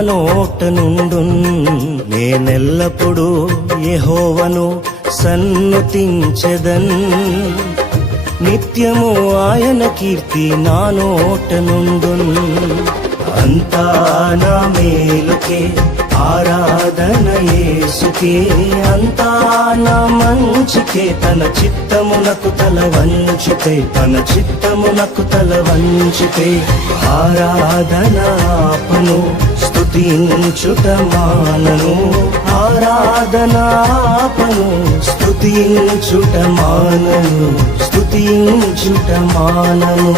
నోట నుండున్. నేనెల్లప్పుడూ యెహోవాను సన్నుతించెదన్. నిత్యము ఆయన కీర్తి నా నోట నుండున్. అంతా నా మేలుకే ఆరాధన యేసుకే, అంతా నా మంచికే. తన చిత్తమునకు తల వంచితే, తన చిత్తమునకు తల వంచితే ఆరాధన ఆపను, స్తుతించుట మానను. ఆరాధన ఆపను, స్తుతించుట మానను, స్తుతించుట మానను.